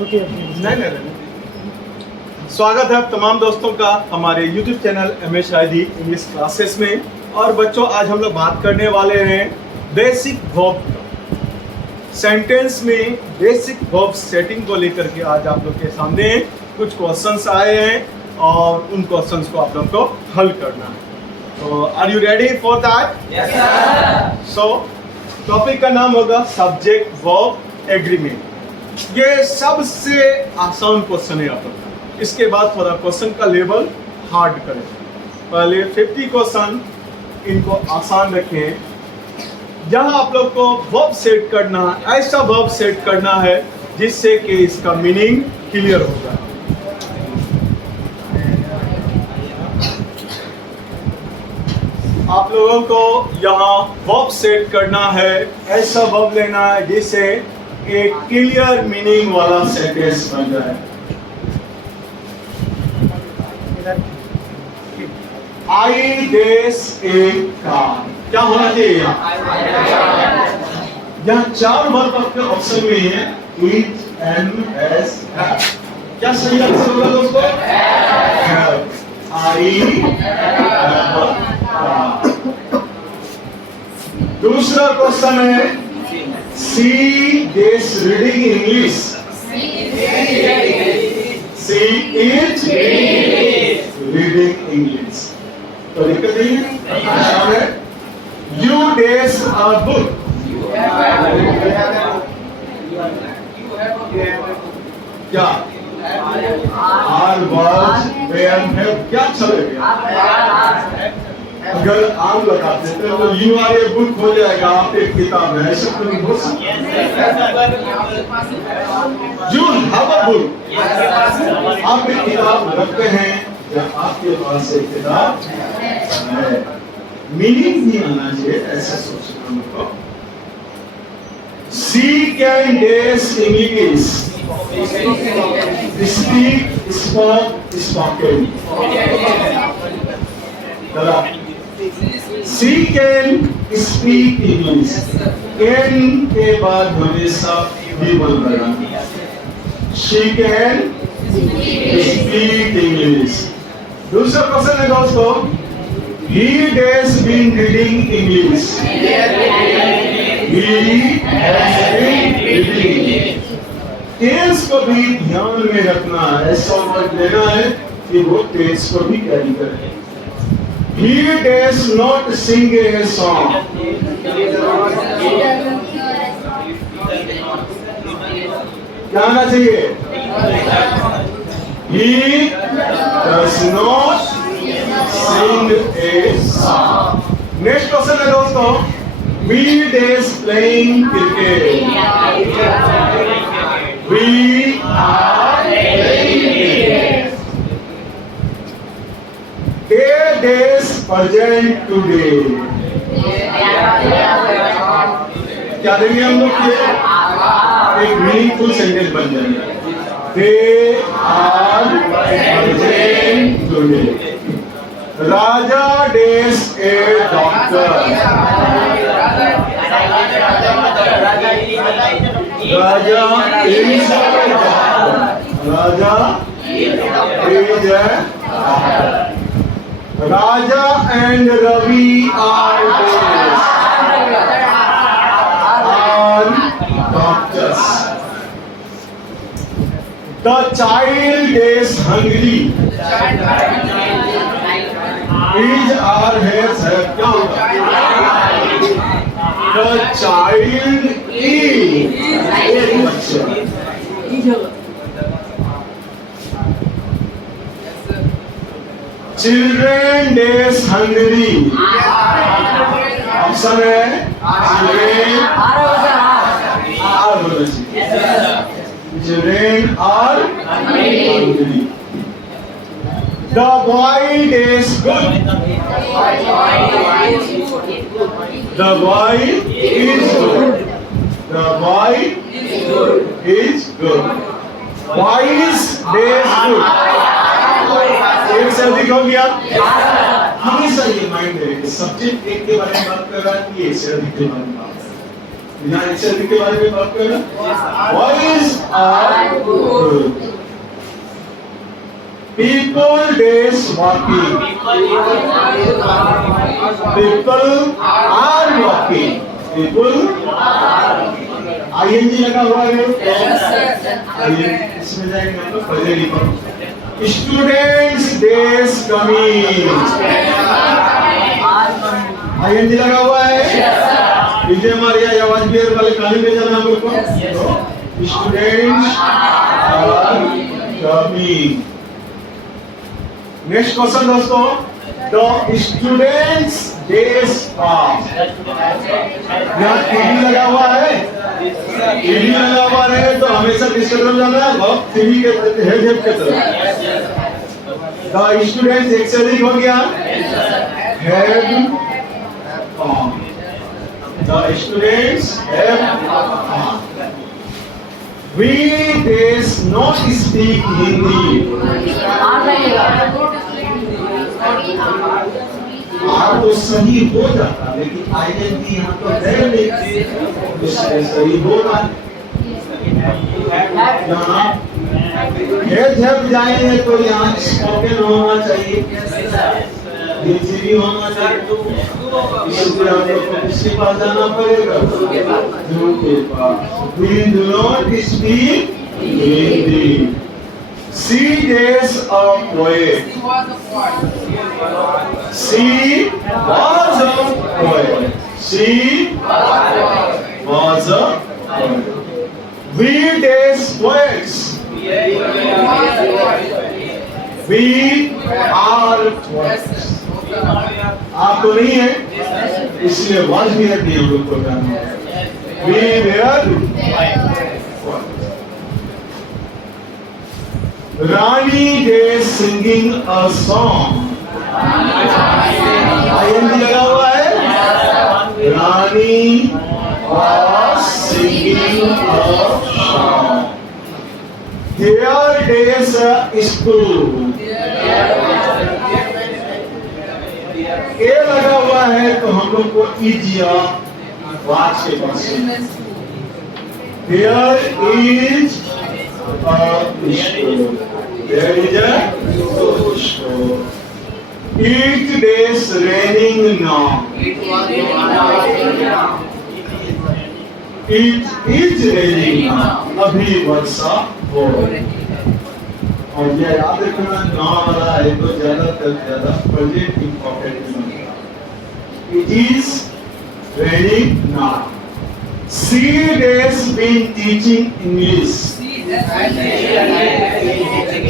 नहीं। स्वागत है तमाम दोस्तों का हमारे YouTube channel M.A.SHAHIDI English classes में। और बच्चों, आज हम लोग बात करने वाले हैं बेसिक वर्ब सेंटेंस में बेसिक वर्ब सेटिंग को लेकर के। आज आप लोग के सामने कुछ क्वेश्चंस आए हैं और उन क्वेश्चंस को आप लोग को हल करना है। तो are you ready for that? Yes sir. So topic का नाम होगा सब्जेक्ट वर्ब एग्रीमेंट। ये सबसे आसान क्वेश्चन है आप लोग का। इसके बाद थोड़ा क्वेश्चन का लेवल हार्ड करें। पहले 50 क्वेश्चन इनको आसान रखें। यहाँ आप लोग को वर्ब सेट करना है, ऐसा वर्ब सेट करना है जिससे कि इसका मीनिंग क्लियर हो जाए। आप लोगों को यहाँ वर्ब सेट करना है, ऐसा वर्ब लेना है जिससे एक क्लियर मीनिंग वाला सेंटेंस बन जाए। आई देश एक कार, क्या होना चाहिए? यहाँ 4 वर्ब आपके ऑप्शन में है। It, am, is, have. क्या सही आंसर होगा दोस्तों? आई दूसरा क्वेश्चन है she this reading English. She is reading English. तो दिक्कत नहीं है। You does a book. क्या आर वर्ड्स वेयर हैव क्या चलेगा? अगर आप लगाते तो यू आर ए बुक हो जाएगा, आप एक किताब है, ऐसा तो नहीं हो सकता। यू हैव अ बुक, आप एक किताब रखते हैं या आपके पास एक किताब है। मीनिंग नहीं आना चाहिए, ऐसा सोचना हमको। सी कैन डेस English. Speak, spoke, spoken. She can speak English. Can के बाद हमेशा भी बोल रहा है। She can speak English. दूसरा क्वेश्चन है दोस्तों, he has been reading English. He has been reading. Tense को भी ध्यान में रखना है, ऐसा वर्ड लेना है कि वो टेंस को भी कैरी करे। He does not sing a song. क्या आना चाहिए? He does not sing a song. Next question है दोस्तों, we is playing cricket. We are playing cricket. A days present today. क्या देंगे हम लोग? एक मीनिंगफुल सेंटेंस बन जाएगा। They are present today. Raja days a doctor. Raja is a doctor. Raja is a doctor. Raja and Ravi are doctors. The child is hungry. Is our hairs have क्या होगा? The child is एक बच्चा। Children is hungry. Option है children are hungry. The boy is good. The boy is good. The boy is good. Boys is good. एक से अधिक हो गया। हमेशा ये माइंड है कि सब्जेक्ट एक के बारे में बात कर रहा है कि एक से अधिक के बारे में बात कर रहा है। बिना एक से अधिक के बारे में बात कर रहा है। Boys are People days walking. People are walking. People ing लगा हुआ है। इसमें जाएंगे हम लोग पहले लिखो। Students days coming. ing लगा हुआ है। विजय मारिया आवाज बियर वाले काली में जाना हम लोग को। Students are coming. Next question दोस्तों, the students days come. यहाँ टीवी लगा हुआ है, टीवी लगा हुआ है तो हमेशा किसके तरफ जाना है? वर्ब टीवी के हेड के तरफ। the students एक से अधिक हो गया, have come. the students have come. We days not speak Hindi. आप तो सही हो जाता, लेकिन आइडेंटिटी यहाँ तो है नहीं, इसलिए सही होगा। यहाँ जब जाएंगे तो यहाँ स्पोकन होना चाहिए, हिंदी होना चाहिए, इसलिए हम लोग को किसके पास जाना पड़ेगा? गुरु के पास। We do not speak Hindi. She is a poet. She was a poet. She was a poet. We is poets. We are poets. आप तो नहीं है, इसलिए वाज भी है कि हम लोग को जानना है। We were poets. Rani is singing a song. ing लगा हुआ है। Rani was singing a song. Their days school. ए लगा हुआ है तो हम लोग को इजिया वाच के पास। There is a school. There is a school. It is raining now. It is raining now. अभी वर्षा हो रही है। और ये याद रखना, ना वाला है तो ज्यादातर ज्यादा प्रेजेंट इंपॉर्टेंट है। It is raining now. She has been teaching English.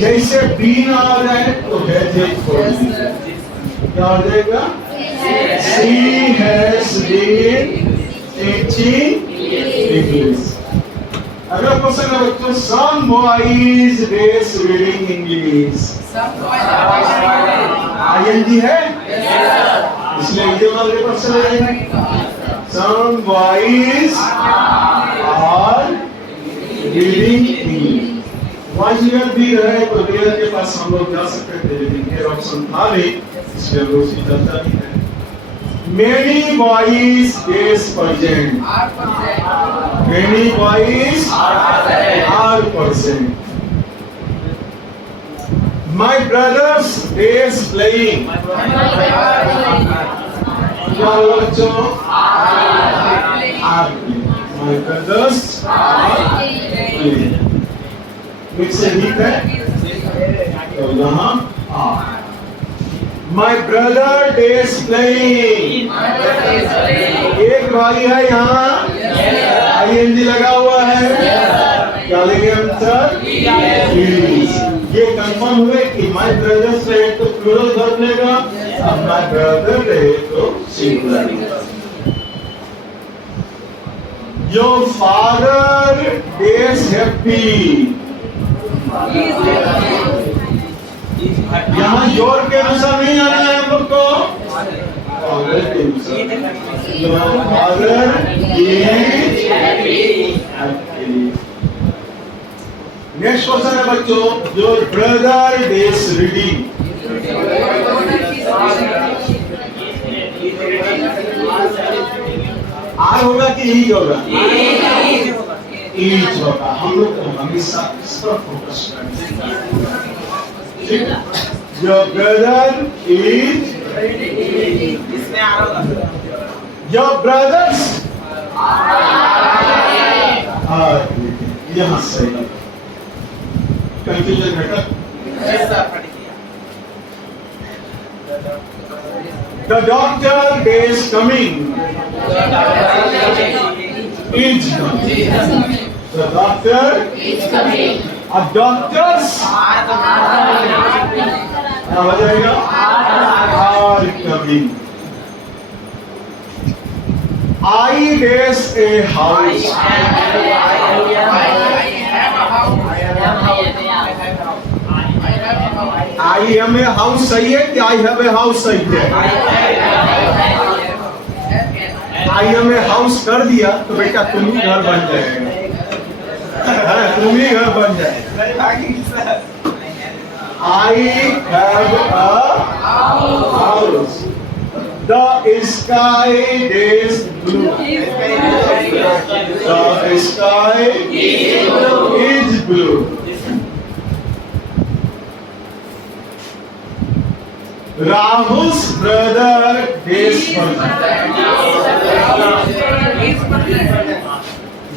जैसे बीन आ रहा है तो है क्या हो जाएगा? She has been teaching English. अगला क्वेश्चन है बच्चों, some boys days reading English. ing है, इसलिए ये वाले क्वेश्चन है। Some boys are reading English. वाजियत भी रहे तो रियल के पास हम लोग जा सकते थे, लेकिन ये ऑप्शन था नहीं, इसलिए हम लोग उसकी चर्चा नहीं करें। Many boys is present. Many boys are present. My brothers is playing. क्या बच्चों? Are playing. My brothers are playing. Mix से ठीक है तो यहाँ My brother is playing. एक भाई है यहाँ, ing लगा हुआ है, क्या लेंगे हम सर? ये कंफर्म हुए कि my brothers है तो प्लूरल वर्ब लेगा, अब my brother है तो singular. Your father is happy. यहाँ योर के अनुसार नहीं आना है हम लोग को, फादर के अनुसार। Father is happy. Next question है बच्चों, your brother is reading. Are होगा कि ई होगा? इज होगा। हम लोग हमेशा इस पर फोकस करते हैं। Your brother is, your brothers are, यहाँ सही कंफ्यूजन घटक। The doctor is coming. Is coming. The doctor is coming. A doctors क्या हो जाएगा? Are coming. I is a house. I am a house सही है कि I have a house सही है? I am a house कर दिया तो बेटा तुम ही घर बन जाएगा। तुम ही घर बन जाएगा। I have a house. The sky is blue. The sky is blue. Rahul's brother is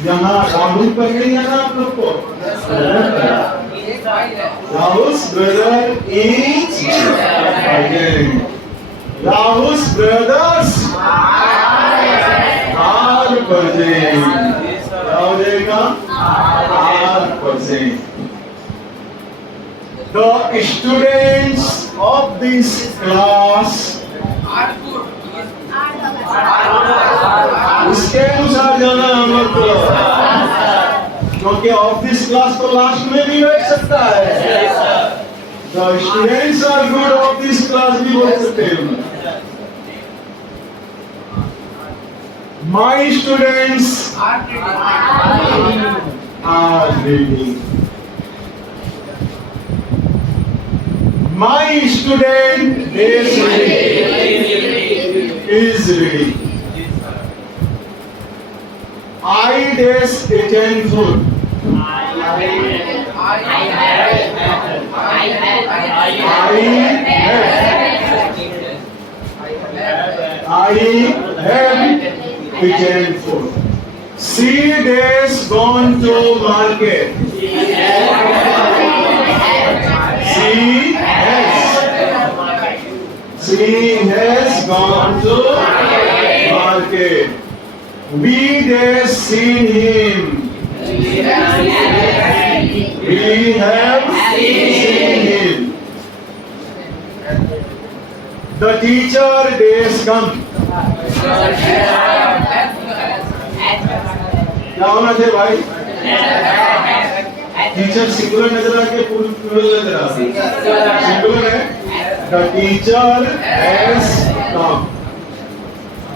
यहाँ राहुल पर नहीं आना आप लोग को। Rahul's brother is Rahul's brothers are present। क्या हो जाएगा? are present। The students of this class इसके अनुसार जाना हम लोग को, क्योंकि ऑफ दिस क्लास तो लास्ट में भी बैठ सकता है। The students are good of this class भी बोल सकते हैं। My students are reading। My student is reading। I is eating food। I have eaten food। She is gone to market। She has gone to market। We have seen him। We have seen him। The teacher is come। क्या होना चाहिए भाई? Teacher singular नजर आ के plural नजर आ? Singular है। The teacher has come।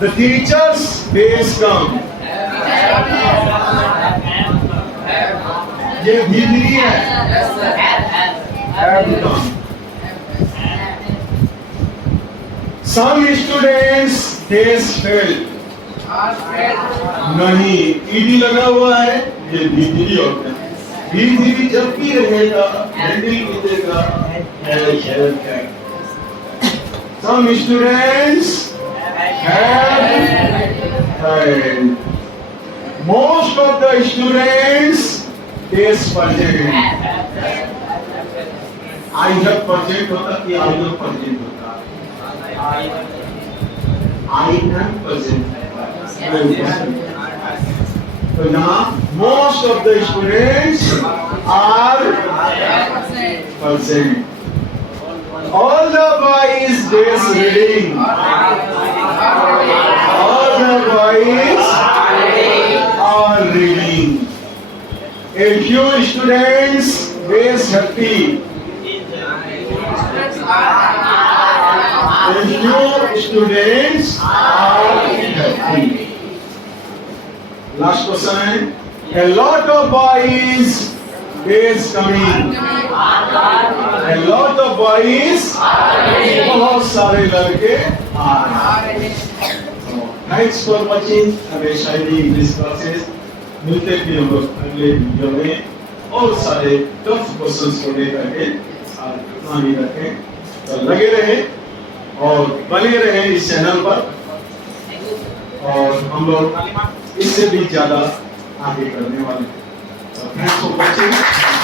The teachers has come। ये भीतरी है। Have come। Some students has failed। नहीं, ईडी लगा हुआ है, ये भीतरी होता है। भीतरी जब भी रहेगा, हैंडल कीजिएगा। Some students have failed। Most of the students is present। I have present होता कि I have present होता? I am present। तो यहाँ most of the students are present। All the boys is reading। All the boys are reading। A few students is happy। A few students are happy। Last question। A lot of boys is coming। A lot of boys बहुत सारे लड़के आ रहे हैं। Thanks for watching M.A.SHAHIDI English classes। मिलते भी हम लोग अगले वीडियो में और सारे टफ क्वेश्चंस को लेकर के आगे रखें। तो लगे रहें और बने रहें इस चैनल पर, और हम लोग इससे भी ज्यादा आगे करने वाले हैं। Thanks for watching.